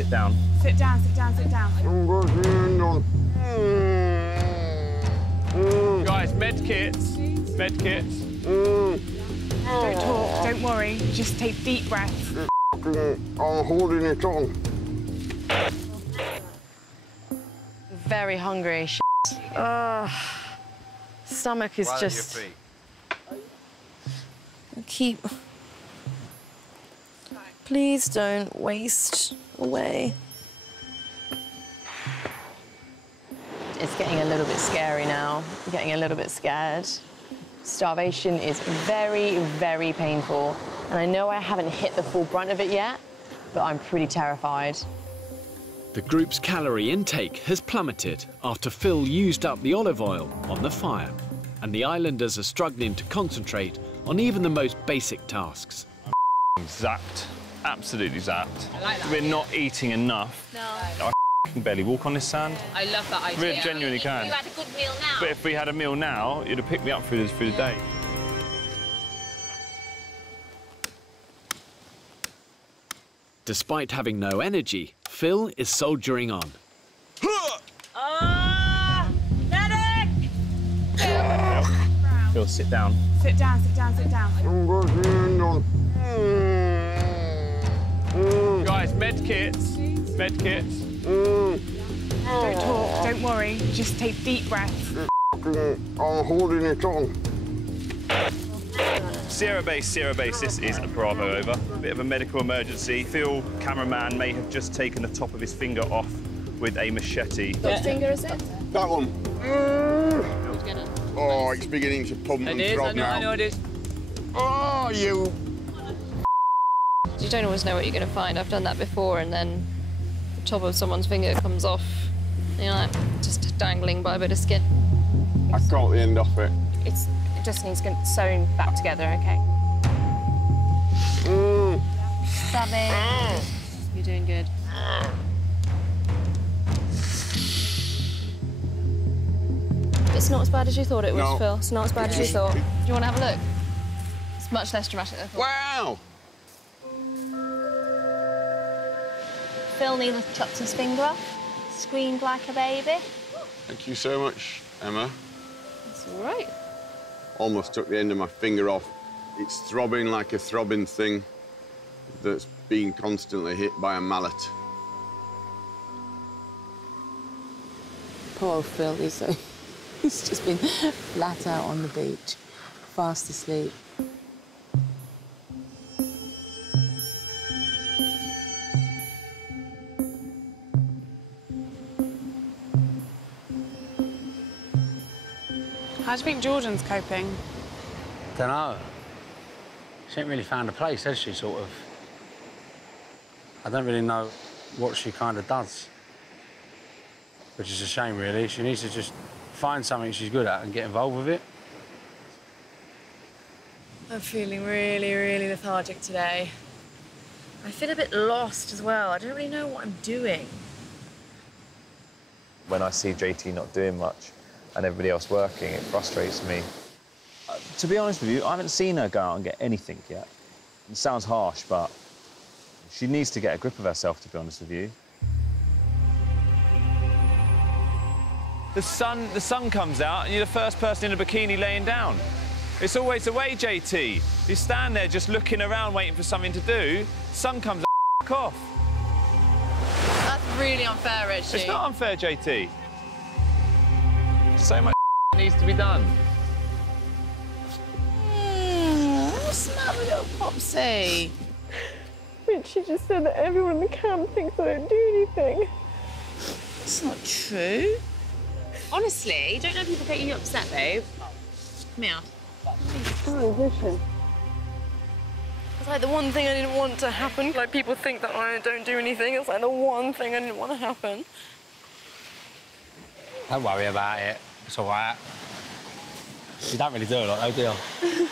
sit down. Sit down, sit down, sit down. Guys, med kits. Med kits. Don't talk, don't worry. Just take deep breaths. I'm holding it on. Very hungry, stomach is just... Keep... Please don't waste away. It's getting a little bit scary now. I'm getting a little bit scared. Starvation is very, very painful. And I know I haven't hit the full brunt of it yet, but I'm pretty terrified. The group's calorie intake has plummeted after Phil used up the olive oil on the fire, and the islanders are struggling to concentrate on even the most basic tasks. I'm zapped, absolutely zapped. I like that. We're not eating enough. No. I can barely walk on this sand. I love that idea. We genuinely can. You had a good meal now. But if we had a meal now, it'd have picked me up through the day. Despite having no energy, Phil is soldiering on. Medic! Phil, sit down. Sit down, sit down, sit down. Guys, med kits. Med kits. Don't talk, don't worry. Just take deep breaths. I'm holding it on. Sierra base, this is a Bravo over. Bit of a medical emergency. Phil, cameraman, may have just taken the top of his finger off with a machete. Which finger is it? That one. Oh, it's beginning to pump and throb now. I know it is. Oh, you... You don't always know what you're going to find. I've done that before, and then the top of someone's finger comes off, you know, like just dangling by a bit of skin. I caught the end off it. It just needs to get sewn back together, OK? Stabbing. You're doing good. It's not as bad as you thought it was, No. Phil. It's not as bad as you thought. Do you want to have a look? It's much less dramatic than I thought. Wow! Phil nearly chopped his finger off. Screamed like a baby. Thank you so much, Emma. It's all right. Almost took the end of my finger off. It's throbbing like a throbbing thing that's being constantly hit by a mallet. Poor old Phil, he's just been flat out on the beach, fast asleep. How do you think Jordan's coping? Don't know. She ain't really found a place, has she, sort of? I don't really know what she kind of does, which is a shame, really. She needs to just find something she's good at and get involved with it. I'm feeling really, really lethargic today. I feel a bit lost as well. I don't really know what I'm doing. When I see JT not doing much and everybody else working, it frustrates me. To be honest with you, I haven't seen her go out and get anything yet. It sounds harsh, but she needs to get a grip of herself, to be honest with you. The sun comes out and you're the first person in a bikini laying down. It's always the way, JT. You stand there just looking around waiting for something to do, sun comes out, off. That's really unfair, Richie. It's not unfair, JT. So much needs to be done. What's the matter with little Popsy? Richie just said that everyone in the camp thinks I don't do anything. It's not true. Honestly, don't know people get you upset, babe. Come here. It's like the one thing I didn't want to happen. Like, people think that I don't do anything. It's like the one thing I didn't want to happen. Don't worry about it. It's all right. You don't really do a lot, though, do you?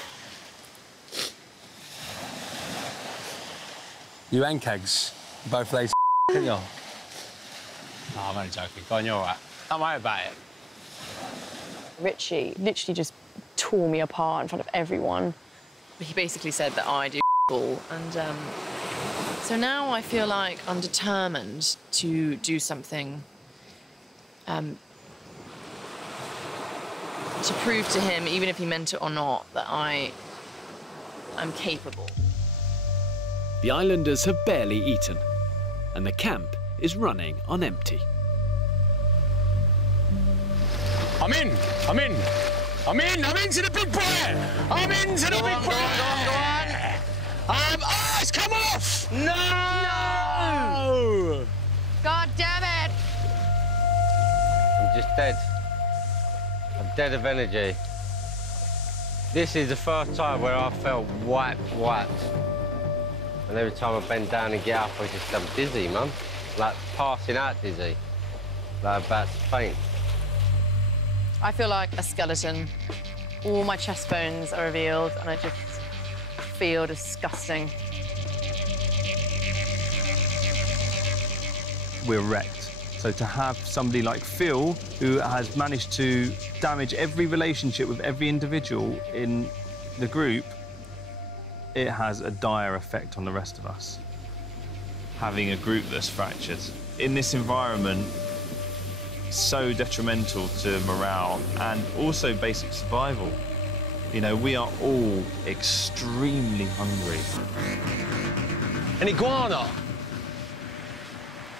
You and Kegs both laid didn't you? No, I'm only joking. Go on, you're all right. Don't worry about it. Richie literally just tore me apart in front of everyone. He basically said that I do all, and So now I feel like I'm determined to do something to prove to him, even if he meant it or not, that I'm capable. The islanders have barely eaten, and the camp is running on empty. I'm in! I'm in! I'm in! I'm into the big boy! I'm into the big boy! Go on. Oh, it's come off! No! No! God damn it! I'm just dead. I'm dead of energy. This is the first time where I felt wiped. And every time I bend down and get up, I'm dizzy, man. Like passing out dizzy. Like about to faint. I feel like a skeleton. All my chest bones are revealed, and I just feel disgusting. We're wrecked. So to have somebody like Phil, who has managed to damage every relationship with every individual in the group, it has a dire effect on the rest of us. Having a group that's fractured in this environment, so detrimental to morale and also basic survival. You know, we are all extremely hungry. An iguana!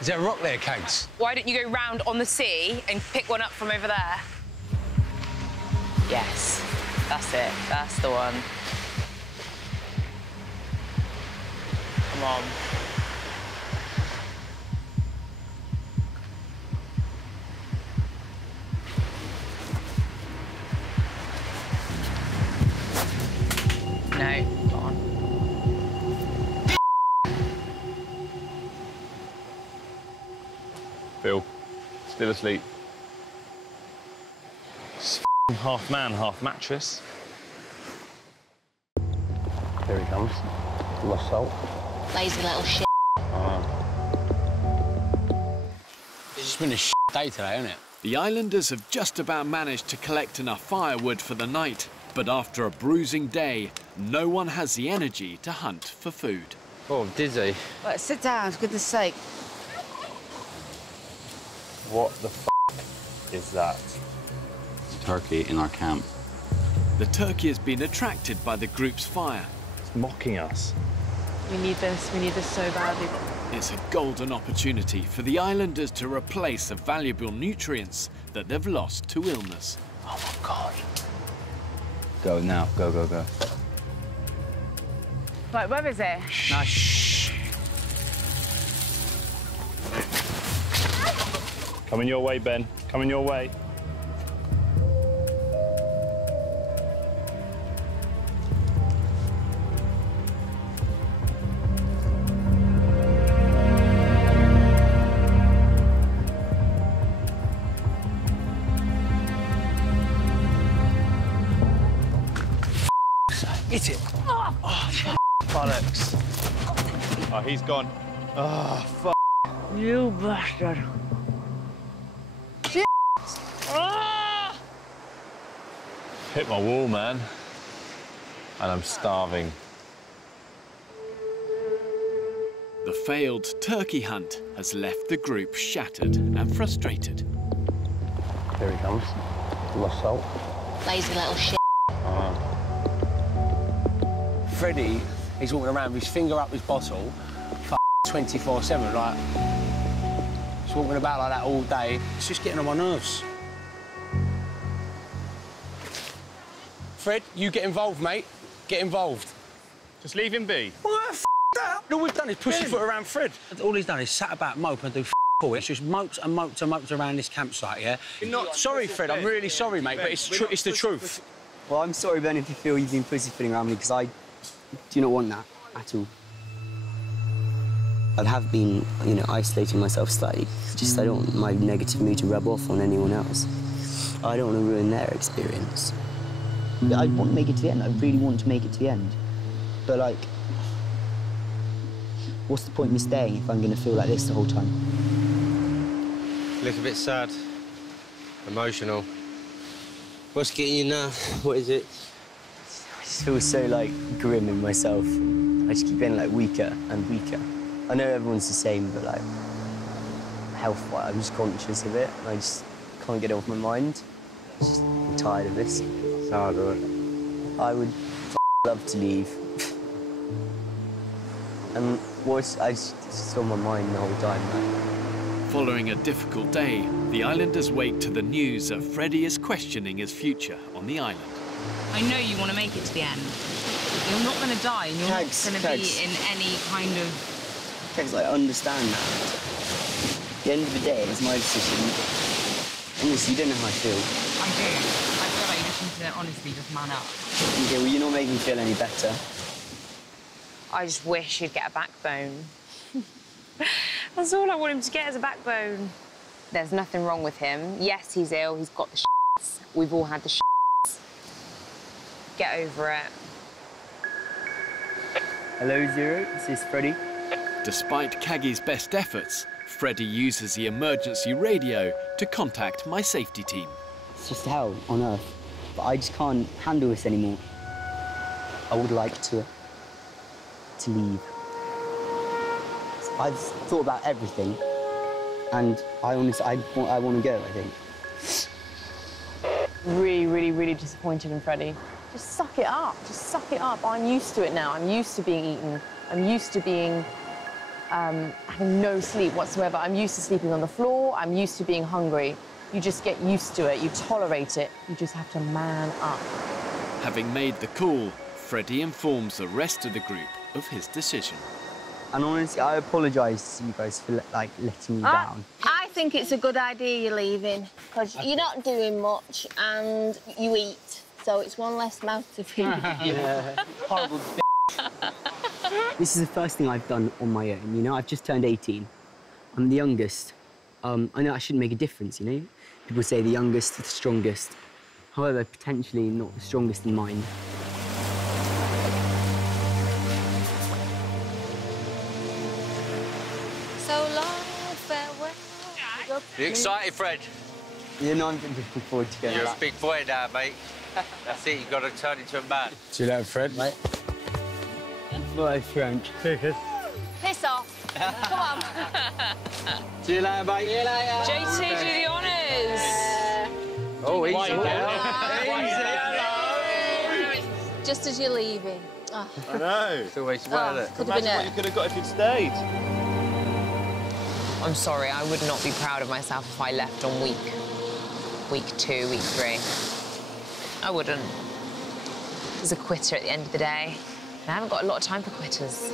Is there a rock there, Kates? Why don't you go round on the sea and pick one up from over there? Yes, that's it. That's the one. Come on. No, go on. Phil, still asleep. It's half man, half mattress. Here he comes. Lost salt. Lazy little shit. It's just been a day today, hasn't it? The islanders have just about managed to collect enough firewood for the night, but after a bruising day, no one has the energy to hunt for food. Oh, I'm dizzy. Right, sit down, for goodness sake. What the f is that? It's turkey in our camp. The turkey has been attracted by the group's fire. It's mocking us. We need this so badly. It's a golden opportunity for the islanders to replace the valuable nutrients that they've lost to illness. Oh my God. Go now, go, go, go. Right, where is it? No, shh. Coming your way, Ben. Coming your way. Hit it. Oh, bollocks. Oh, he's gone. Oh, fuck. You bastard. Hit my wall, man. And I'm starving. The failed turkey hunt has left the group shattered and frustrated. Here he comes. Lost salt. Lazy little shit. Freddie, he's walking around with his finger up his bottle, 24/7, like, he's walking about like that all day. It's just getting on my nerves. Fred, you get involved, mate. Get involved. Just leave him be. What? F that. All we've done is push your foot around Fred. All he's done is sat about mope and do all. It's just moped and moped and moped around this campsite, yeah? Sorry, Fred, I'm really sorry, mate, but it's the truth. Well, I'm sorry, Ben, if you feel you've been pussyfooting around me, because I do not want that at all. I have been, you know, isolating myself slightly. Just I don't want my negative mood to rub off on anyone else. I don't want to ruin their experience. I want to make it to the end. I really want to make it to the end. But, like, what's the point of me staying if I'm going to feel like this the whole time? A little bit sad. Emotional. What's getting you now? What is it? I just feel so, like, grim in myself. I just keep getting, like, weaker and weaker. I know everyone's the same, but like health-wise, I'm just conscious of it, and I just can't get it off my mind. I'm tired of this. It's hard, isn't it? I would love to leave. And I just on my mind the whole time. Following a difficult day, the islanders wake to the news that Freddie is questioning his future on the island. I know you want to make it to the end. You're not going to die, and you're not going to be in any kind of... Kegs, I understand that. At the end of the day, it's my decision. Honestly, you don't know how I feel. I do. I feel like you just need to honestly just man up. Okay, well, you're not making me feel any better. I just wish he'd get a backbone. That's all I want him to get is a backbone. There's nothing wrong with him. Yes, he's ill, he's got the shits. We've all had the shits. Get over it. Hello, Zero. This is Freddie. Despite Kaggy's best efforts, Freddie uses the emergency radio to contact my safety team. It's just hell on earth, but I just can't handle this anymore. I would like to leave. I've thought about everything, and I honestly, I want to go, I think. Really, really, really disappointed in Freddie. Just suck it up. Just suck it up. I'm used to it now. I'm used to being eaten. I'm used to being having no sleep whatsoever. I'm used to sleeping on the floor. I'm used to being hungry. You just get used to it. You tolerate it. You just have to man up. Having made the call, Freddie informs the rest of the group of his decision. And honestly, I apologise to you guys for letting me down. I think it's a good idea you're leaving, because you're not doing much and you eat, so it's one less mouth to feed. Yeah. Horrible This is the first thing I've done on my own, you know? I've just turned 18. I'm the youngest. I know I shouldn't make a difference, you know? People say the youngest, the strongest. However, potentially not the strongest in mind. So long, farewell. You excited, Fred? You know, I'm looking forward to going You're back. a big boy now, mate. That's it, you've got to turn into a man. See you later, Fred. Mate. Bye, French. Piss off. Come on. See you later, mate. See you later. JT, do the honours. Oh, easy, Just as you're leaving. Oh. I know. It's always well, Oh, could have been Imagine what you could have got if you'd stayed. I'm sorry, I would not be proud of myself if I left on week 2, week 3. I wouldn't. I was a quitter at the end of the day. And I haven't got a lot of time for quitters.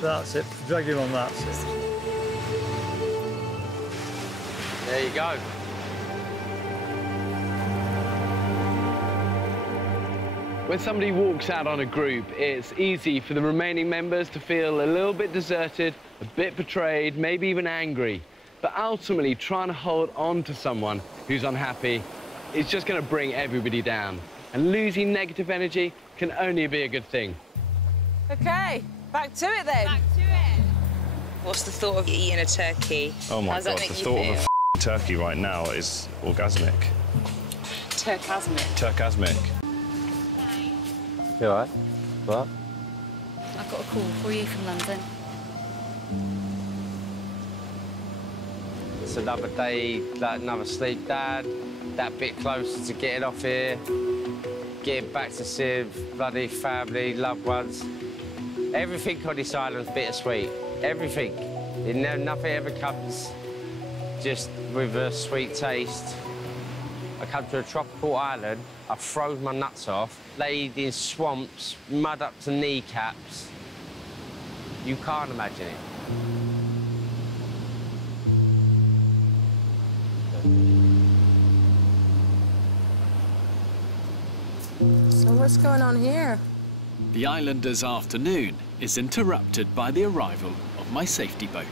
That's it. Drag him on that. There you go. When somebody walks out on a group, it's easy for the remaining members to feel a little bit deserted, a bit betrayed, maybe even angry. But ultimately, trying to hold on to someone who's unhappy is just going to bring everybody down. And losing negative energy can only be a good thing. OK, back to it then. Back to it. What's the thought of eating a turkey? Oh my How does that God, make the you thought feel? of a turkey right now is orgasmic. Turkasmic. Turkasmic. You all right? What? I've got a call for you from London. It's another day, another sleep, Dad. That bit closer to getting off here, getting back to see bloody family, loved ones. Everything on this island's bittersweet. Everything. Nothing ever comes just with a sweet taste. I come to a tropical island, I froze my nuts off, laid in swamps, mud up to kneecaps. You can't imagine it. So what's going on here? The islanders' afternoon is interrupted by the arrival of my safety boat.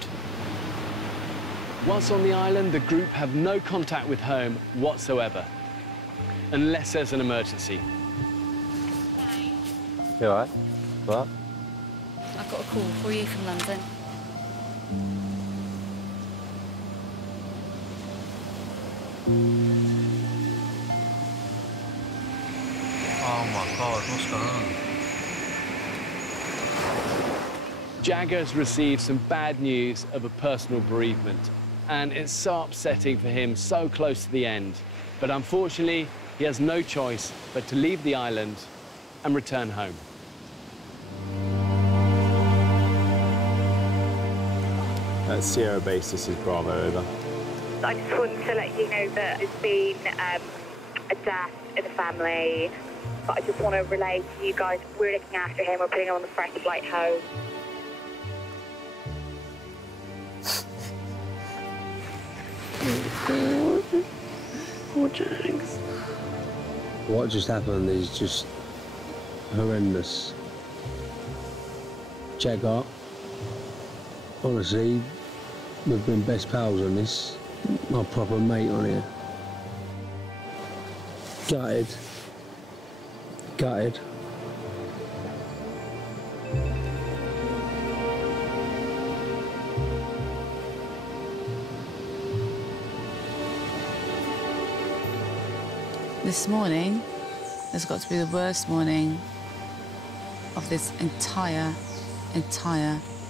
Whilst on the island, the group have no contact with home whatsoever, unless there's an emergency. You all right? What? I've got a call for you from London. Oh my God, what's going on? Jagger's received some bad news of a personal bereavement, and it's so upsetting for him so close to the end. But unfortunately, he has no choice but to leave the island and return home. At Sierra Base, this is Bravo, over. I just want to let you know that there's been a death in the family, but I just want to relay to you guys, we're looking after him, we're putting him on the first flight home. Poor Jags. What just happened is just horrendous. Jagger, honestly, we've been best pals on this. My proper mate on here. Gutted. Gutted. This morning has got to be the worst morning of this entire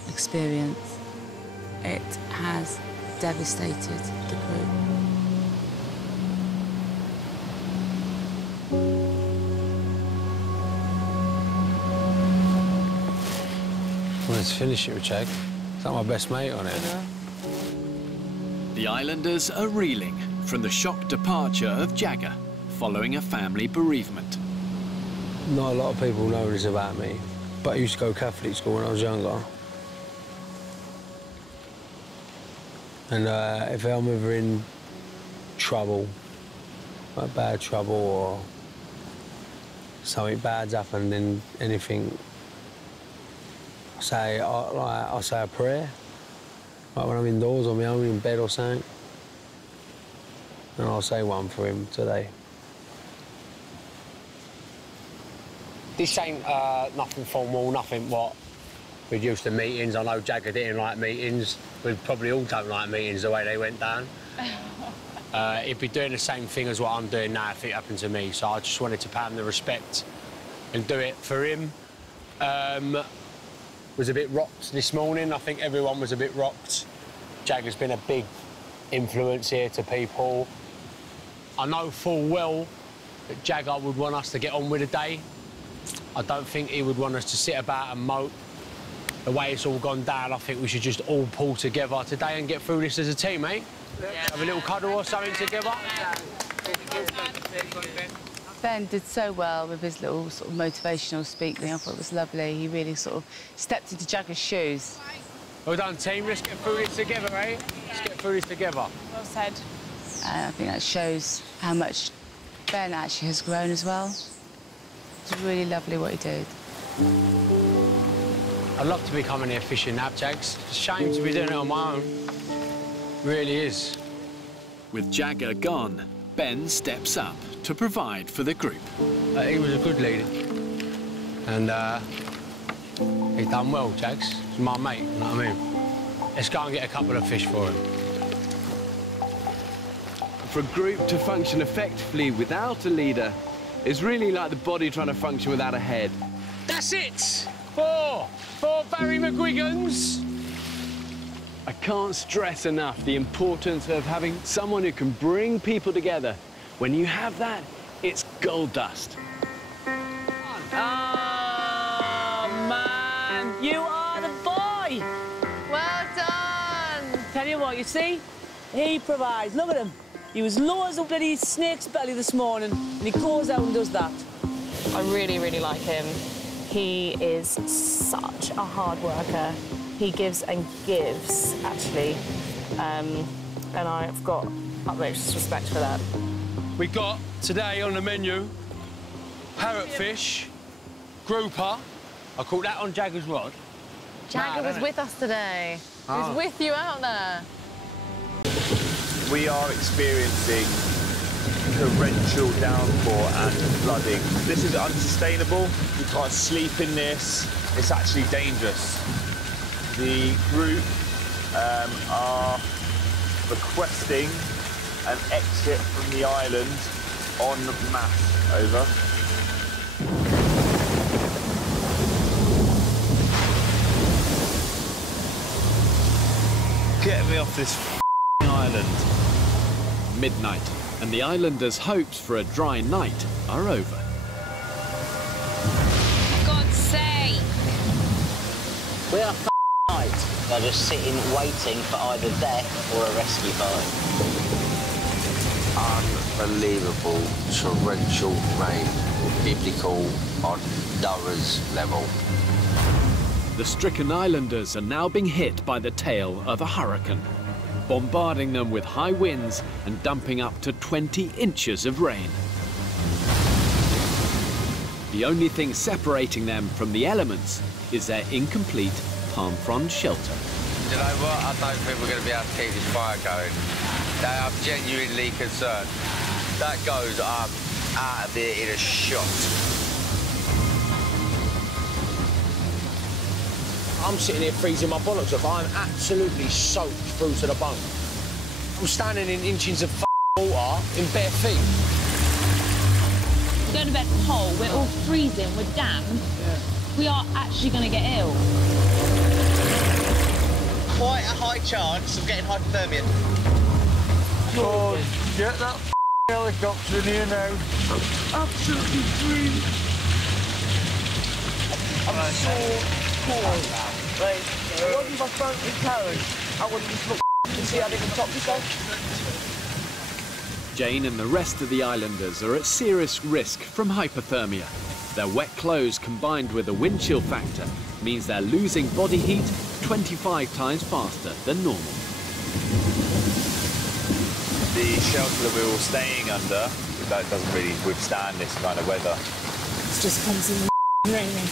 experience. It has devastated the group. Let's finish it with Jag. Is that my best mate on it? The Islanders are reeling from the shock departure of Jagger following a family bereavement. Not a lot of people know this about me, but I used to go Catholic school when I was younger. And if I'm ever in trouble, like bad trouble, or something bad's happened, then anything, I say a prayer. Like when I'm indoors on my own in bed or something, and I'll say one for him today. This ain't nothing formal, nothing what we're used to meetings. I know Jagger didn't like meetings. We probably all don't like meetings the way they went down. He'd be doing the same thing as what I'm doing now if it happened to me. So I just wanted to pay him the respect and do it for him. Was a bit rocked this morning. I think everyone was a bit rocked. Jagger's been a big influence here to people. I know full well that Jagger would want us to get on with the day. I don't think he would want us to sit about and mope. The way it's all gone down, I think we should just all pull together today and get through this as a team, eh? Yeah. Have a little cuddle or something together. Ben did so well with his little sort of motivational speaking. I thought it was lovely. He really sort of stepped into Jagger's shoes. Well done, team. Let's get through this together, eh? Let's get through this together. Well said. And I think that shows how much Ben actually has grown as well. It's really lovely what he did. I'd love to be coming here fishing now, Jags. It's a shame to be doing it on my own. It really is. With Jagger gone, Ben steps up to provide for the group. He was a good leader. And he done well, Jags. He's my mate, you know what I mean? Let's go and get a couple of fish for him. For a group to function effectively without a leader is really like the body trying to function without a head. That's it! Four Barry McGuigans. I can't stress enough the importance of having someone who can bring people together. When you have that, it's gold dust. Oh, man, you are the boy! Well done! Tell you what, you see, he provides. Look at him. He was low as a bloody snake's belly this morning, and he goes out and does that. I really, really like him. He is such a hard worker. He gives and gives, actually. And I've got utmost respect for that. We got today on the menu parrotfish, grouper. I caught that on Jagger's rod. Jagger was with us today. He was with you out there. We are experiencing torrential downpour and flooding. This is unsustainable. We can't sleep in this. It's actually dangerous. The group are requesting an exit from the island en masse. Over. Get me off this island. Midnight, and the islanders' hopes for a dry night are over. For God's sake! We are night. They're just sitting waiting for either death or a rescue party. Unbelievable torrential rain, biblical odd Durers level. The stricken islanders are now being hit by the tail of a hurricane, bombarding them with high winds and dumping up to 20 inches of rain. The only thing separating them from the elements is their incomplete palm frond shelter. You know what? I don't think we're going to be able to keep this fire going. I'm genuinely concerned. That goes up out of here in a shot. I'm sitting here freezing my bollocks off. I'm absolutely soaked through to the bone. I'm standing in inches of water in bare feet. We're going to bed cold, we're all freezing, we're damp. Yeah. We are actually going to get ill. Quite a high chance of getting hypothermia. God, get that helicopter in here now. I'm absolutely freezing. I'm so cold. Right, what if I phone in Karen? I want to just look and see how they can top yourself. Jane and the rest of the islanders are at serious risk from hypothermia. Their wet clothes combined with a wind chill factor means they're losing body heat 25 times faster than normal. The shelter that we're all staying under, that doesn't really withstand this kind of weather. It's just constantly raining.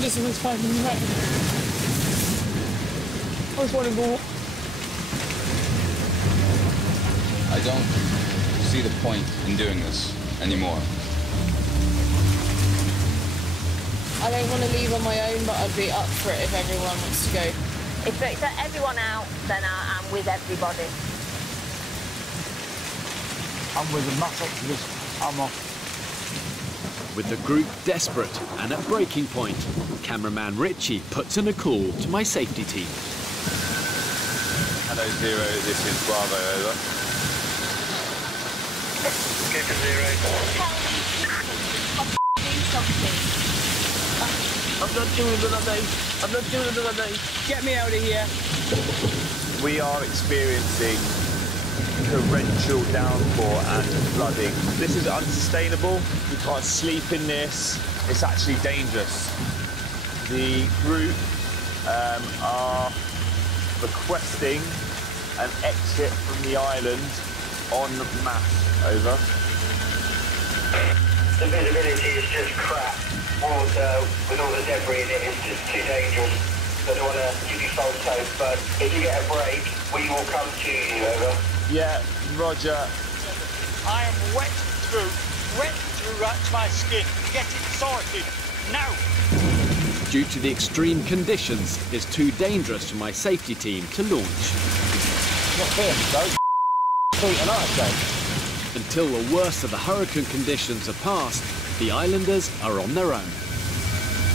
Just always fucking rain. I just want to go. I don't see the point in doing this anymore. I don't want to leave on my own, but I'd be up for it if everyone wants to go. If it's everyone out, then I'm with everybody. I'm with the mass activists. I'm off. With the group desperate and at breaking point, cameraman Richie puts in a call to my safety team. Hello, Zero, this is Bravo, over. Get to Zero. I'm not doing another day. I'm not doing another day. Get me out of here. We are experiencing torrential downpour and flooding. This is unsustainable. We can't sleep in this. It's actually dangerous. The group are requesting an exit from the island en masse. Over. The visibility is just crap. Water with all the debris in it is just too dangerous. I don't want to give you false hope, but if you get a break, we will come to you, over. Yeah, Roger. I am wet through right to my skin. Get it sorted, now! Due to the extreme conditions, it's too dangerous for my safety team to launch. Not fair, though. Until the worst of the hurricane conditions are past, the islanders are on their own.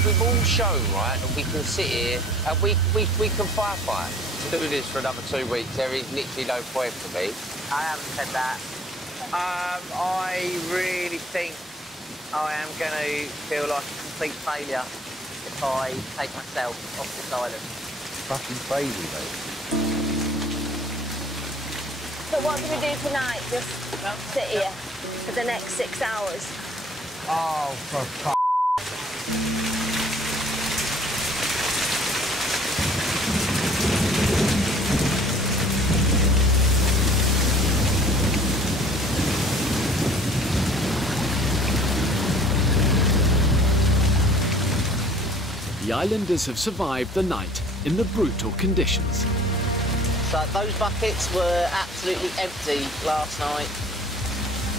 We've all shown, right, that we can sit here and we can firefight. To do this for another 2 weeks, there is literally no point for me. I haven't said that. I really think I am going to feel like a complete failure if I take myself off this island. Fucking crazy, mate. So what do we do tonight? Just sit here for the next 6 hours? Oh, for fuck. The islanders have survived the night in the brutal conditions. So those buckets were absolutely empty last night.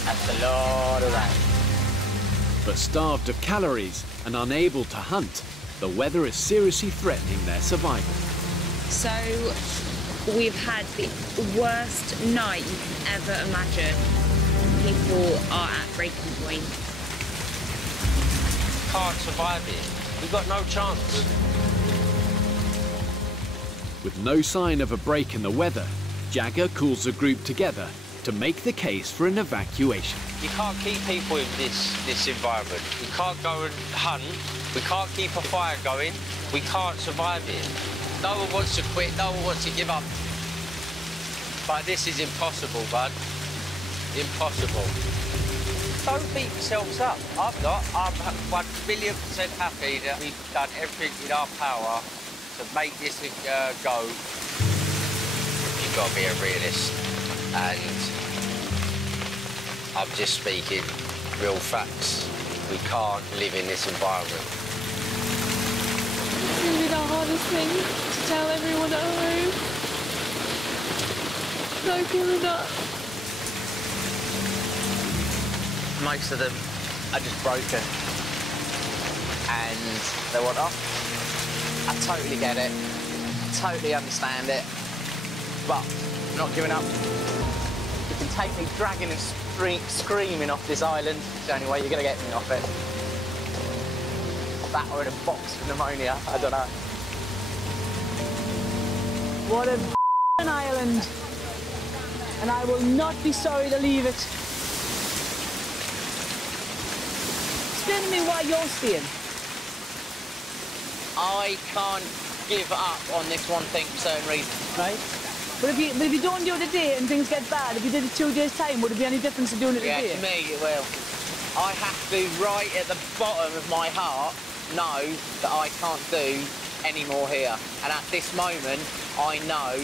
That's a lot of rain. But starved of calories and unable to hunt, the weather is seriously threatening their survival. So we've had the worst night you can ever imagine. People are at breaking point. Can't survive it. We've got no chance. With no sign of a break in the weather, Jagger calls the group together to make the case for an evacuation. You can't keep people in this environment. We can't go and hunt. We can't keep a fire going. We can't survive it. No one wants to quit. No one wants to give up. But this is impossible, bud. Impossible. Don't beat yourselves up. I'm not. I'm 1,000,000% happy that we've done everything in our power to make this go. You've got to be a realist. And I'm just speaking real facts. We can't live in this environment. It's going to be the hardest thing to tell everyone at home. No giving up. Most of them are just broken and they want off. I totally get it, totally understand it, but I'm not giving up. You can take me dragging and screaming off this island. It's the only way you're going to get me off it. That or in a box of pneumonia, I don't know. What a an island, and I will not be sorry to leave it. Explain to me why you're staying. I can't give up on this one thing for certain reasons. Right. But if you don't do it today and things get bad, if you did it 2 days' time, would it be any difference to doing it today? Yeah, to me it will. I have to, right at the bottom of my heart, know that I can't do any more here. And at this moment, I know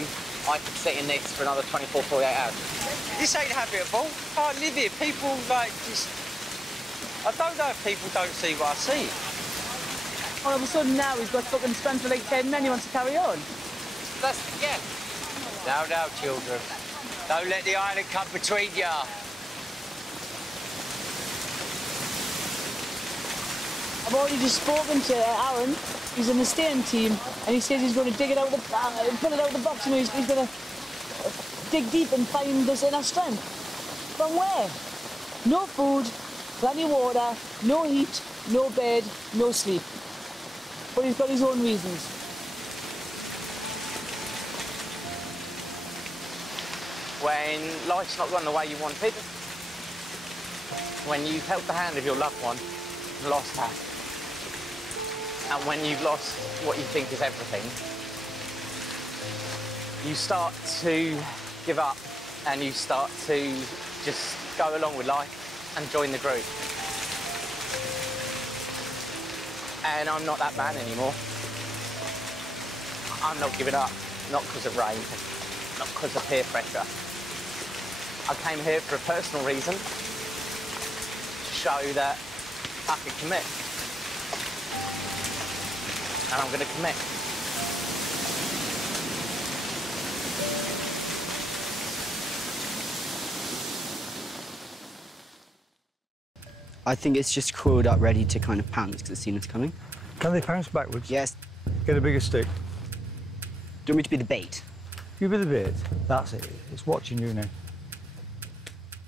I could sit in this for another 24, 48 hours. This ain't habitable. I can't live here. People, like, just... I don't know if people don't see what I see. All of a sudden now he's got fucking strength for like 10 men, he wants to carry on. That's, yeah. No, children. Don't let the island come between you. I've already just spoken to Aaron. He's in the staying team, and he says he's going to dig it out of the, pull it out of the box, and he's going to dig deep and find this inner strength. From where? No food, plenty of water, no heat, no bed, no sleep. But he's got his own reasons. When life's not gone the way you wanted, when you've held the hand of your loved one and lost that, and when you've lost what you think is everything, you start to give up and you start to just go along with life and join the group. And I'm not that man anymore. I'm not giving up, not because of rain, not because of peer pressure. I came here for a personal reason, to show that I can commit. And I'm going to commit. I think it's just coiled up, ready to kind of pounce because it's seen us coming. Can they pounce backwards? Yes. Get a bigger stick. Do you want me to be the bait? You be the bait. That's it. It's watching you now.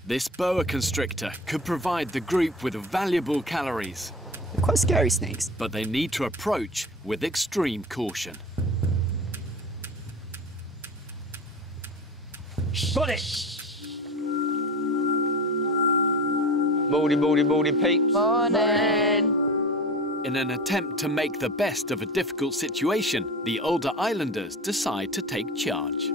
This boa constrictor could provide the group with valuable calories. They're quite scary snakes. But they need to approach with extreme caution. Got it! Morning, peeps. Morning. In an attempt to make the best of a difficult situation, the older islanders decide to take charge.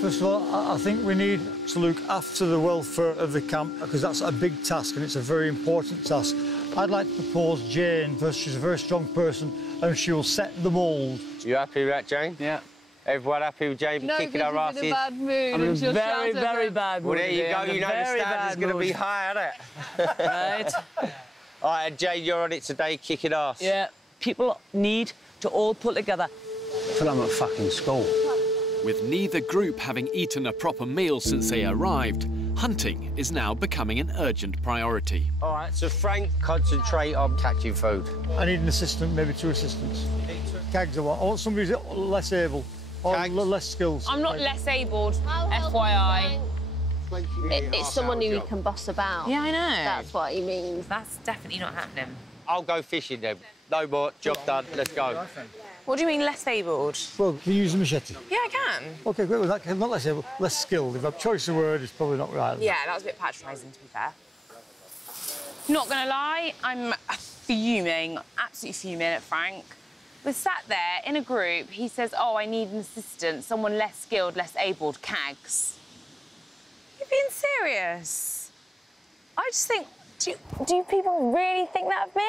First of all, I think we need to look after the welfare of the camp because that's a big task and it's a very important task. I'd like to propose Jane because she's a very strong person and she will set the mould. You happy with that, Jane? Yeah. Everyone happy with Jane kicking our asses? I'm in a bad mood. I'm in a very, very bad mood. Well, there you go. You know the standard's going to be high, isn't it? Right. All right, and Jane, you're on it today, kicking ass. Yeah. People need to all pull together. I feel I'm at fucking school. With neither group having eaten a proper meal since they arrived, hunting is now becoming an urgent priority. All right, so Frank, concentrate on catching food. I need an assistant, maybe 2 assistants. Cags I want somebody who's less able or less skills. I'm not less abled, FYI. It's someone who you can boss about. Yeah, I know. That's what he means. That's definitely not happening. I'll go fishing then. No more, job done, let's go. What do you mean less abled? Well, can you use a machete? Yeah, I can. OK, great. Well, that, not less able, less skilled. If I've choice of word, it's probably not right. Yeah, that was a bit patronising, to be fair. Not gonna lie, I'm fuming, absolutely fuming at Frank. We're sat there in a group, he says, oh, I need an assistant, someone less skilled, less abled, cags. You're being serious? I just think, do people really think that of me?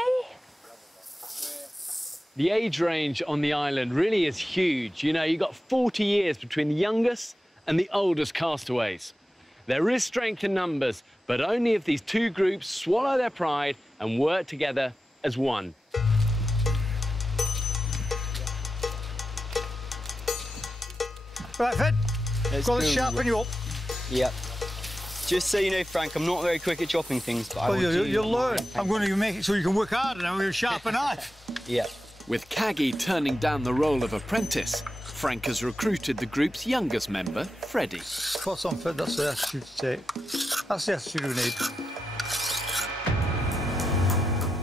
The age range on the island really is huge. You know, you've got 40 years between the youngest and the oldest castaways. There is strength in numbers, but only if these two groups swallow their pride and work together as one. Right, Fed. Got to sharpen you up. Yep. Just so you know, Frank, I'm not very quick at chopping things, but you'll learn. I'm going to make it so you can work harder now with a sharper knife. Yeah. With Caggy turning down the role of apprentice, Frank has recruited the group's youngest member, Freddie. Spot on, Fred. That's the attitude to take. That's the attitude we need.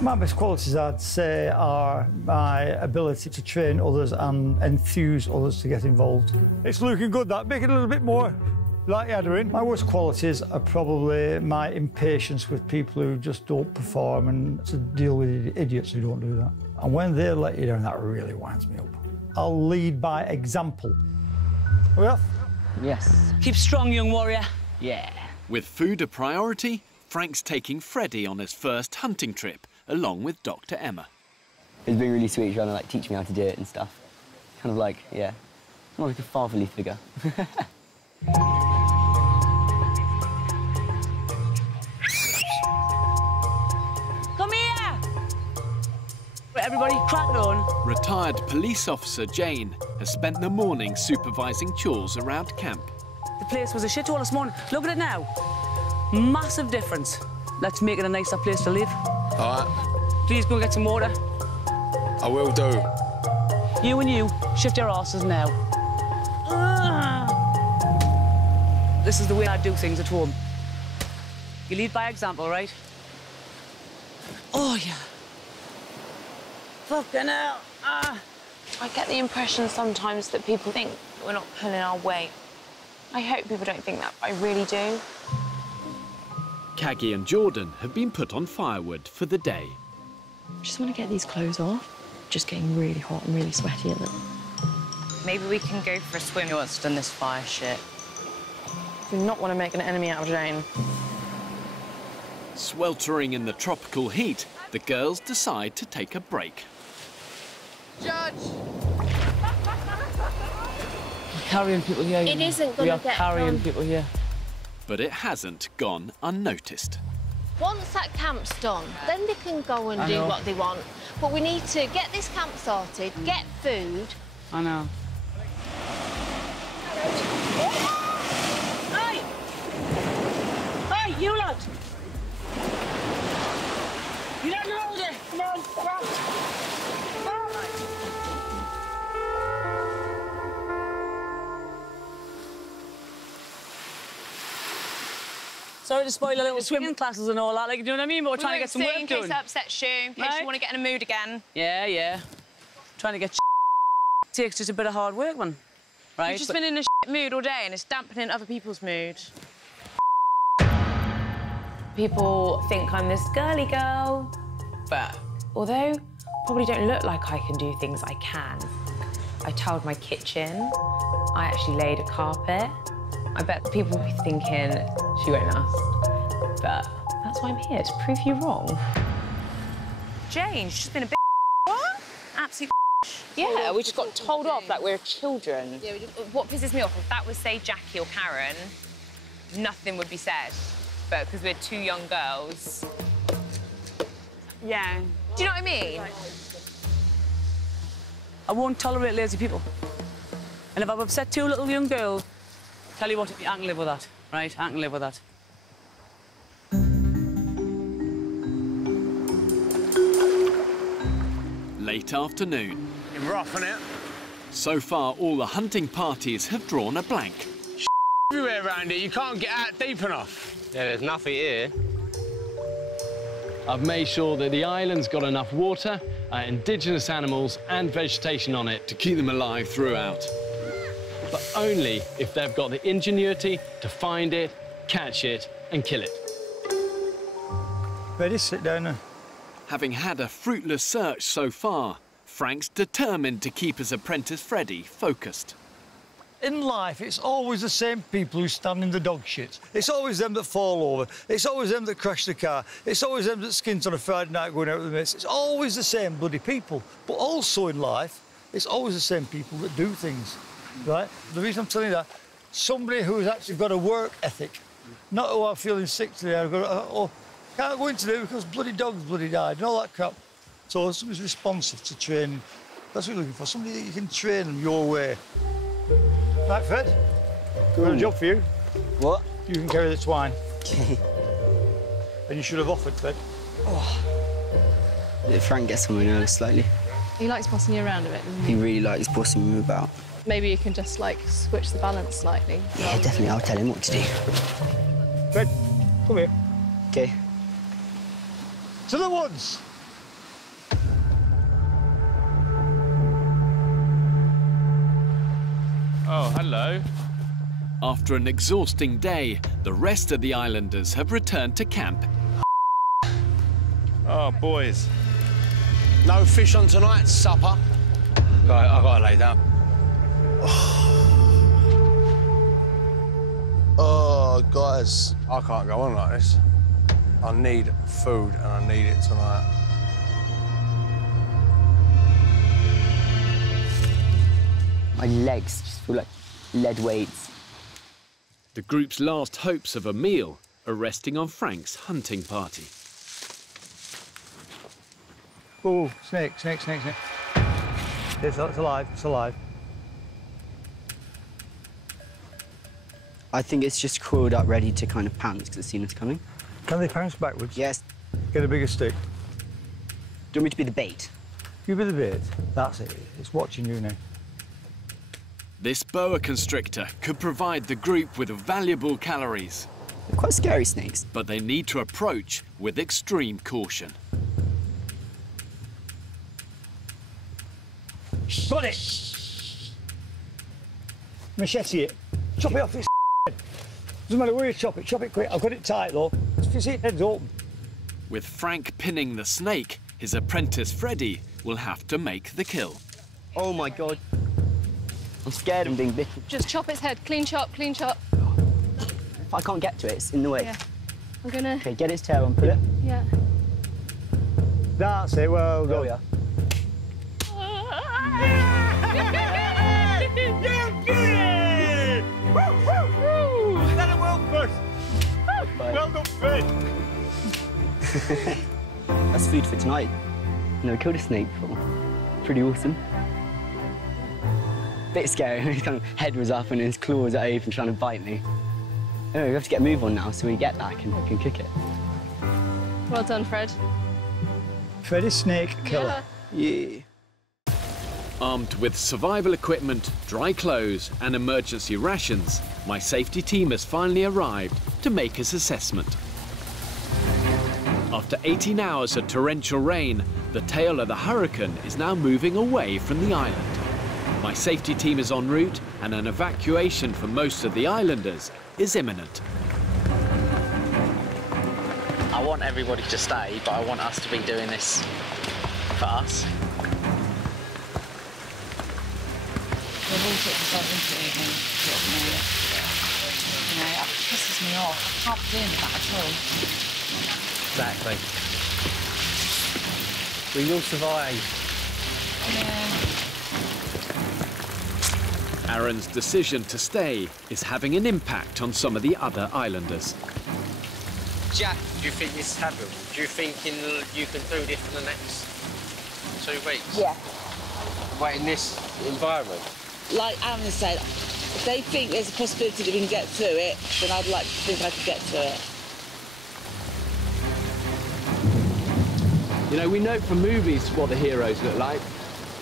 My best qualities, I'd say, are my ability to train others and enthuse others to get involved. It's looking good, that. Make it a little bit more like you're doing. My worst qualities are probably my impatience with people who just don't perform and to deal with idiots who don't do that. And when they let you down, that really winds me up. I'll lead by example. Are we off? Yes. Keep strong, young warrior. Yeah. With food a priority, Frank's taking Freddie on his first hunting trip, along with Dr. Emma. It's been really sweet trying to like teach me how to do it and stuff. Kind of like, yeah, more like a fatherly figure. Come here! Everybody, crack it on. Retired police officer Jane has spent the morning supervising chores around camp. The place was a shithole this morning. Look at it now. Massive difference. Let's make it a nicer place to live. All right. Please go and get some water. I will do. You and you, shift your asses now. This is the way I do things at home. You lead by example, right? Oh, yeah. Fucking hell. I get the impression sometimes that people think we're not pulling our weight. I hope people don't think that, but I really do. Caggy and Jordan have been put on firewood for the day. Just want to get these clothes off. Just getting really hot and really sweaty at them. Maybe we can go for a swim. Who wants to done this fire shit? Do not want to make an enemy out of Jane. Sweltering in the tropical heat, the girls decide to take a break. Judge! We're carrying people here. It isn't going to get carrying done. people here. But it hasn't gone unnoticed. Once that camp's done, then they can go and do what they want. But we need to get this camp sorted, get food. I know. Hey! Hey, you lot! You don't know this! Come on, craft! Sorry to spoil a little swimming classes and all that, like, you know what I mean? But we're trying to get some work in case done. it upsets you, in case you want to get in a mood again. Yeah, yeah. Trying to get takes just a bit of hard work, man. Right? You've just been in a mood all day and it's dampening other people's mood. People think I'm this girly girl, but although I probably don't look like I can do things, I can. I tiled my kitchen. I actually laid a carpet. I bet people will be thinking she won't last, but that's why I'm here, to prove you wrong. Jane, she's been a bit what? Absolute Yeah, we just got told off like we're children. Yeah, what pisses me off, if that was, say, Jackie or Karen, nothing would be said. But because we're two young girls... Yeah. Do you know what I mean? I won't tolerate lazy people. And if I've upset two little young girls, tell you what, I can live with that, right? I can live with that. Late afternoon. You're rough, innit? So far, all the hunting parties have drawn a blank. Everywhere around here, you can't get out deep enough. Yeah, there's nothing here. I've made sure that the island's got enough water indigenous animals and vegetation on it to keep them alive throughout. But only if they've got the ingenuity to find it, catch it, and kill it. Ready, sit down now. Having had a fruitless search so far, Frank's determined to keep his apprentice Freddie focused. In life, it's always the same people who stand in the dog shit. It's always them that fall over. It's always them that crash the car. It's always them that skint on a Friday night going out with the mates. It's always the same bloody people. But also in life, it's always the same people that do things, right? The reason I'm telling you that, somebody who's actually got a work ethic, not who I'm feeling sick today, I've got, oh, can't go in today because bloody dogs bloody died and all that crap. So somebody's responsive to training. That's what you're looking for, somebody that you can train them your way. Right, Fred? Cool. Got a job for you. What? You can carry the twine. Okay. And you should have offered, Fred. Oh. Did Frank get somewhere nervous slightly? He likes bossing you around a bit, doesn't he? He really likes bossing me about. Maybe you can just, like, switch the balance slightly. Yeah, definitely. I'll tell him what to do. Fred, come here. OK. To the woods! Oh, hello. After an exhausting day, the rest of the islanders have returned to camp. Oh, boys. No fish on tonight's supper. Right, I've got to lay down. Oh, guys, I can't go on like this. I need food, and I need it tonight. My legs just feel like lead weights. The group's last hopes of a meal are resting on Frank's hunting party. Oh, snake. It's alive, it's alive. I think it's just coiled up, ready to kind of pounce because it's seen us coming. Can they pounce backwards? Yes. Get a bigger stick. Do you want me to be the bait? You be the bait. That's it. It's watching you now. This boa constrictor could provide the group with valuable calories. They're quite scary snakes. But they need to approach with extreme caution. Got it! Machete it. Chop it off its head. Doesn't matter where you chop it quick. I've got it tight though. If you see its head's open. With Frank pinning the snake, his apprentice Freddie will have to make the kill. Oh my God. I'm scared of being bitten. Just chop its head. Clean chop, clean chop. If I can't get to it, it's in the way. Yeah. I'm gonna... OK, get its tail and put it. Yeah. That's it. Well done. Yeah. Let it well first. Well done, Fred. That's food for tonight. Never killed a snake before. Pretty awesome. Bit scary. His kind of head was up and his claws are open trying to bite me. Anyway, we have to get a move on now so we get that and can cook it. Well done, Fred. Fred is snake killer. Yeah. Armed with survival equipment, dry clothes and emergency rations, my safety team has finally arrived to make its assessment. After 18 hours of torrential rain, the tail of the hurricane is now moving away from the island. My safety team is en route and an evacuation for most of the islanders is imminent. I want everybody to stay, but I want us to be doing this for us. The water is like into it and you know, that pisses me off. I can't be doing that at all. Exactly. We will survive. Yeah. Aaron's decision to stay is having an impact on some of the other islanders. Jack, do you think this is happening? Do you think you can do this for the next 2 weeks? Yeah. Wait, in this environment? Like Aaron said, if they think there's a possibility that we can get through it, then I'd like to think I could get through it. You know, we know from movies what the heroes look like.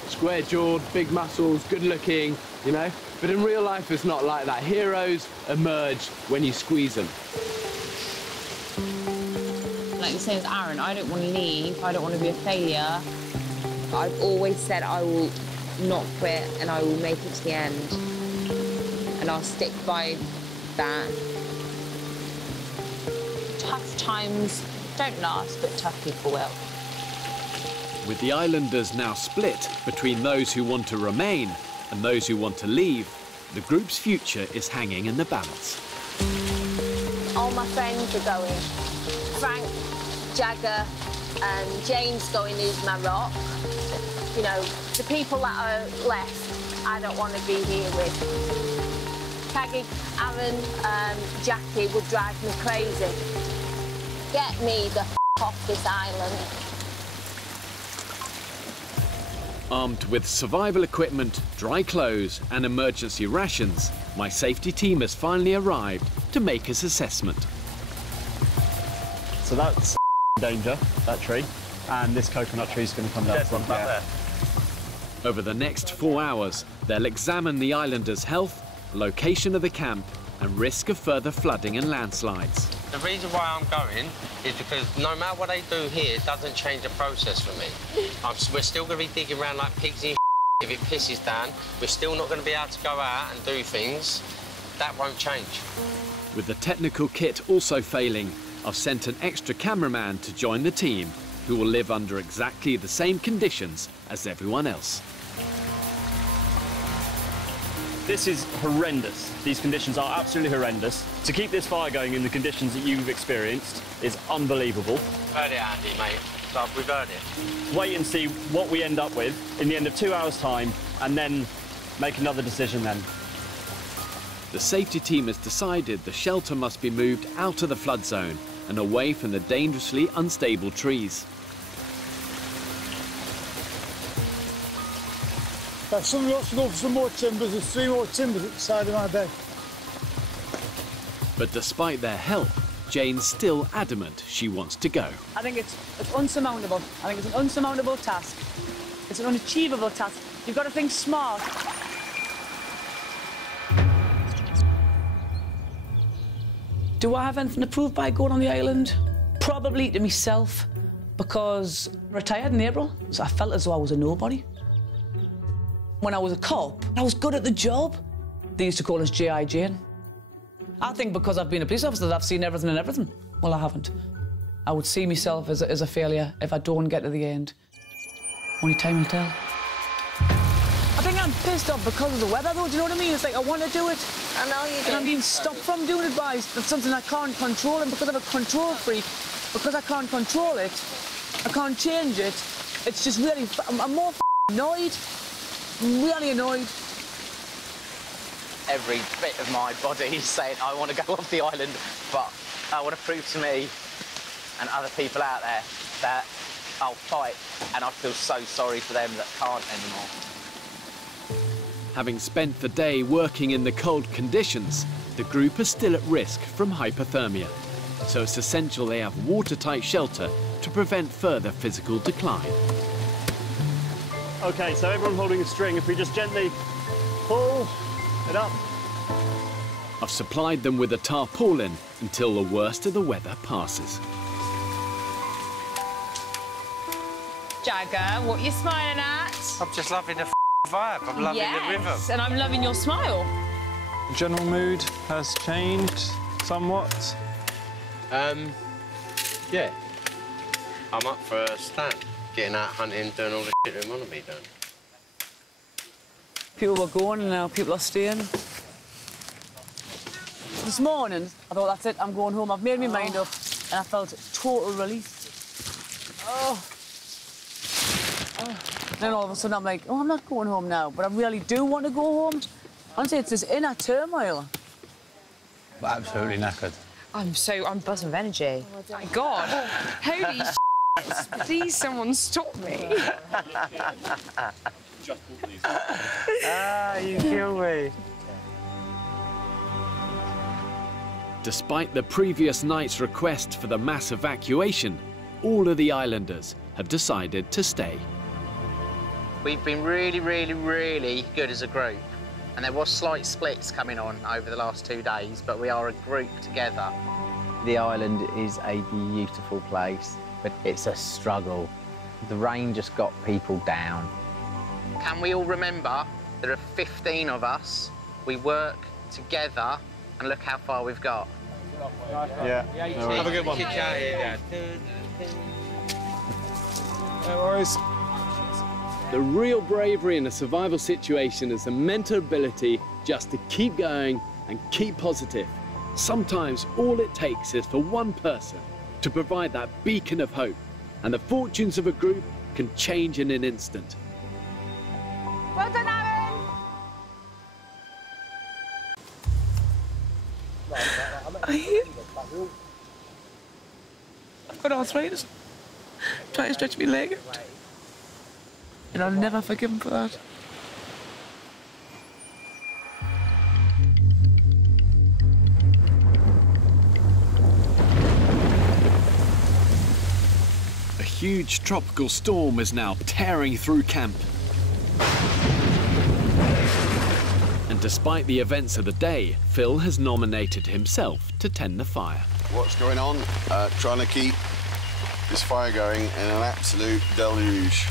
Square-jawed, big muscles, good-looking, you know? But in real life, it's not like that. Heroes emerge when you squeeze them. Like the same as Aaron, I don't want to leave, I don't want to be a failure. I've always said I will not quit and I will make it to the end. And I'll stick by that. Tough times don't last, but tough people will. With the islanders now split between those who want to remain and those who want to leave, the group's future is hanging in the balance. All my friends are going. Frank, Jagger, and Jane's going, who's my rock. You know, the people that are left, I don't want to be here with. Caggy, Aaron, Jackie would drive me crazy. Get me the off this island. Armed with survival equipment, dry clothes and emergency rations, my safety team has finally arrived to make its assessment. So that's danger, that tree, and this coconut tree is going to come down from there. Over the next 4 hours, they'll examine the islanders' health, location of the camp and risk of further flooding and landslides. The reason why I'm going is because no matter what they do here, it doesn't change the process for me. We're still going to be digging around like pigs in if it pisses down. We're still not going to be able to go out and do things. That won't change. With the technical kit also failing, I've sent an extra cameraman to join the team, who will live under exactly the same conditions as everyone else. This is horrendous. These conditions are absolutely horrendous. To keep this fire going in the conditions that you've experienced is unbelievable. Heard it, Andy, mate. So we've heard it. Wait and see what we end up with in the end of 2 hours' time, and then make another decision then. The safety team has decided the shelter must be moved out of the flood zone and away from the dangerously unstable trees. If somebody wants to go for some more timbers, there's 3 more timbers at the side of my bed. But despite their help, Jane's still adamant she wants to go. I think it's unsurmountable. I think it's an unsurmountable task. It's an unachievable task. You've got to think smart. Do I have anything to prove by going on the island? Probably to myself, because I retired in April, so I felt as though I was a nobody. When I was a cop, I was good at the job. They used to call us G.I. Jane. I think because I've been a police officer that I've seen everything and everything. Well, I haven't. I would see myself as a failure if I don't get to the end. Only time will tell. I think I'm pissed off because of the weather, though. Do you know what I mean? It's like I want to do it. I know you do. And I'm being stopped from doing it by something I can't control. And because I'm a control freak, because I can't control it, I can't change it. It's just really... I'm more annoyed. Really annoyed. Every bit of my body is saying I want to go off the island, but I want to prove to me and other people out there that I'll fight, and I feel so sorry for them that can't anymore. Having spent the day working in the cold conditions, the group are still at risk from hypothermia. So it's essential they have watertight shelter to prevent further physical decline. OK, so everyone holding a string, if we just gently pull it up. I've supplied them with a tarpaulin until the worst of the weather passes. Jagger, what are you smiling at? I'm just loving the vibe. I'm loving the rhythm. And I'm loving your smile. The general mood has changed somewhat. Yeah. I'm up for a stand. Getting out hunting, doing all the shit we want to be doing. People were going and now people are staying. This morning, I thought, that's it, I'm going home. I've made my mind up and I felt total relief. Then all of a sudden I'm like, oh, I'm not going home now, but I really do want to go home. Honestly, it's this inner turmoil. Absolutely knackered. I'm buzzing with energy. Oh, my God. Holy shit. Please, someone stop me. You kill me. Despite the previous night's request for the mass evacuation, all of the islanders have decided to stay. We've been really, really, really good as a group. And there was slight splits coming on over the last 2 days, but we are a group together. The island is a beautiful place, but it's a struggle. The rain just got people down. Can we all remember there are 15 of us, we work together, and look how far we've got. Yeah. No worries. Have a good one. No worries. The real bravery in a survival situation is the mental ability just to keep going and keep positive. Sometimes all it takes is for one person to provide that beacon of hope, and the fortunes of a group can change in an instant. Well done, Aaron! I've got arthritis. Trying to stretch my leg out. And I'll never forgive him for that. A huge tropical storm is now tearing through camp. And despite the events of the day, Phil has nominated himself to tend the fire. What's going on? Trying to keep this fire going in an absolute deluge.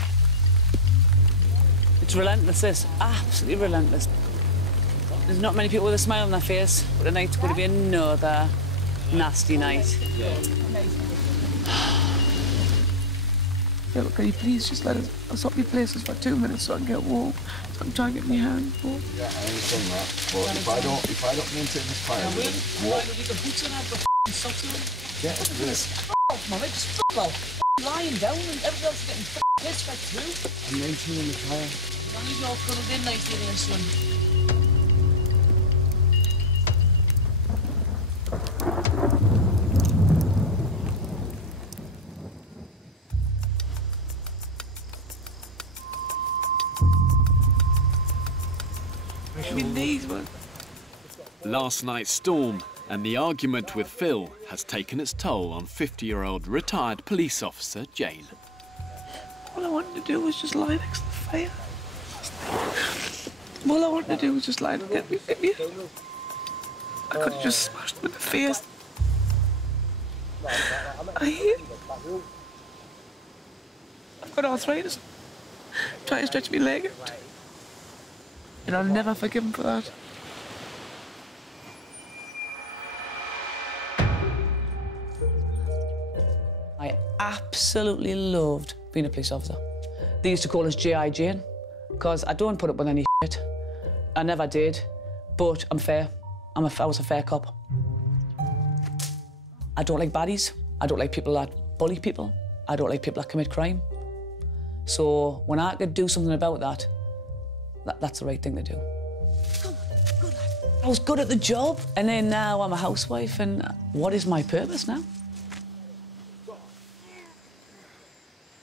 It's relentless, this. Absolutely relentless. There's not many people with a smile on their face, but tonight's going to be another nasty night. Phil, can you please just let us... I'll stop your places for 2 minutes so I can get warm. So I can try and get my hands warm. Yeah, I understand that. But if I don't maintain this fire, what? You can put on the socks on. Yeah, do it. Off, man, just f*** off. Lying down and everybody else is getting pissed right through. I'm maintaining the fire. As long as you're cuddled in nicely there, son. Last night's storm and the argument with Phil has taken its toll on 50-year-old retired police officer Jane. All I wanted to do was just lie next to the fire. All I wanted to do was just lie and get me. I could have just smashed him in the face. I've got arthritis. Trying to stretch my leg out. And I'll never forgive him for that. I absolutely loved being a police officer. They used to call us G.I. Jane, because I don't put up with any shit. I never did, but I'm fair. I was a fair cop. I don't like baddies. I don't like people that bully people. I don't like people that commit crime. So when I could do something about that, that's the right thing to do. I was good at the job, and then now I'm a housewife, and what is my purpose now?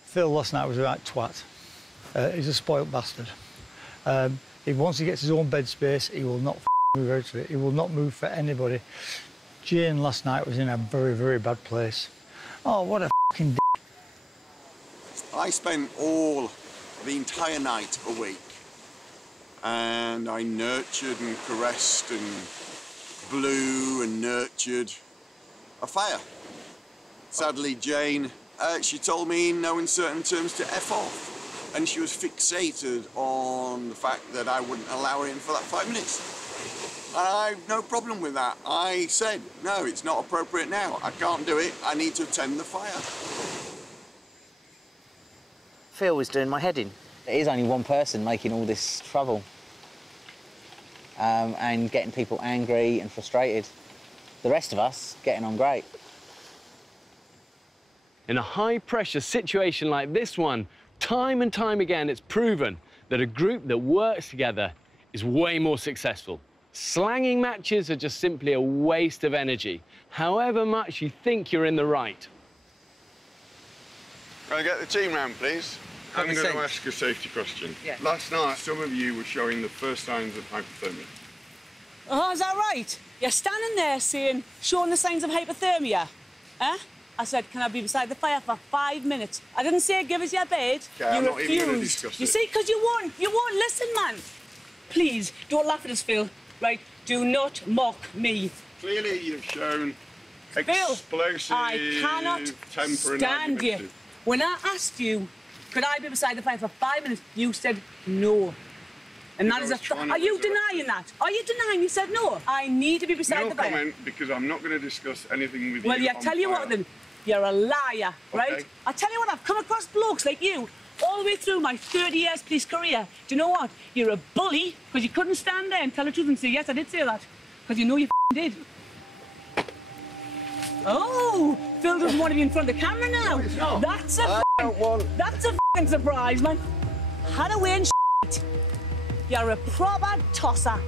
Phil last night was a right twat. He's a spoilt bastard. Once he gets his own bed space, he will not move out of it. He will not move for anybody. Jane last night was in a very, very bad place. Oh, what a f***ing d***. I spent the entire night awake, and I nurtured and caressed and blew and nurtured a fire. Sadly, Jane, she told me in no uncertain terms to F off. And she was fixated on the fact that I wouldn't allow her in for that 5 minutes. And I have no problem with that. I said, no, it's not appropriate now. I can't do it. I need to attend the fire. Phil was doing my head in. It is only one person making all this trouble and getting people angry and frustrated. The rest of us getting on great. In a high-pressure situation like this one, time and time again, it's proven that a group that works together is way more successful. Slanging matches are just simply a waste of energy, however much you think you're in the right. Can I get the team round, please? I'm going to ask a safety question. Yeah. Last night, some of you were showing the first signs of hypothermia. Oh, is that right? You're standing there showing the signs of hypothermia. Huh? I said, can I be beside the fire for 5 minutes? I didn't say give us your bed. Okay, I'm not even going to discuss it. You see, because you won't listen, man. Please, don't laugh at us, Phil. Right? Do not mock me. Clearly, you've shown explosive Phil, I cannot temper and stand you. argumentative. When I asked you Could I be beside the fire for 5 minutes? You said no. And that is a... Are you denying that? Are you denying you said no? I need to be beside the fire. No comment, because I'm not going to discuss anything with you. Well, yeah, tell you what then. You're a liar, right? Okay. I tell you what, I've come across blokes like you all the way through my 30 years police career. Do you know what? You're a bully because you couldn't stand there and tell the truth and say, yes, I did say that. Because you know you did. Oh, Phil doesn't want to be in front of the camera now. No, that's a that's a surprise, man. Had away and shit. You're a proper tosser.